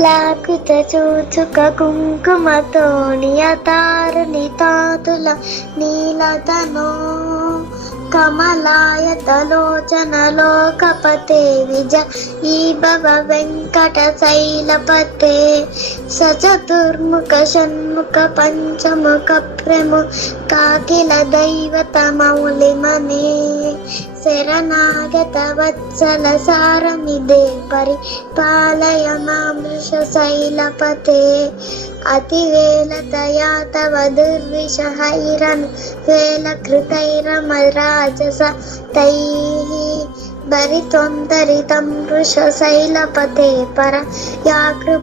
కమలాకృత చూచుక కుంకుమతో నియతారుని తాతుల నీలతనో కమలాయతలోచన లోకపతే విజయీ భవ వెంకట శైలపతే సచతుర్ముఖ షణ్ముఖ పంచముఖ ప్రముఖాఖిల దైవత మౌలిమనే శరణాగత వత్సల సారమిదే పరిపాలయ మామృష శైలపతే అతివేలతయా తవ దుర్విషహైరన్ వేలకృతైరమరాజస తైః భరిత్వం దరితం వృష శైలపతే పర యా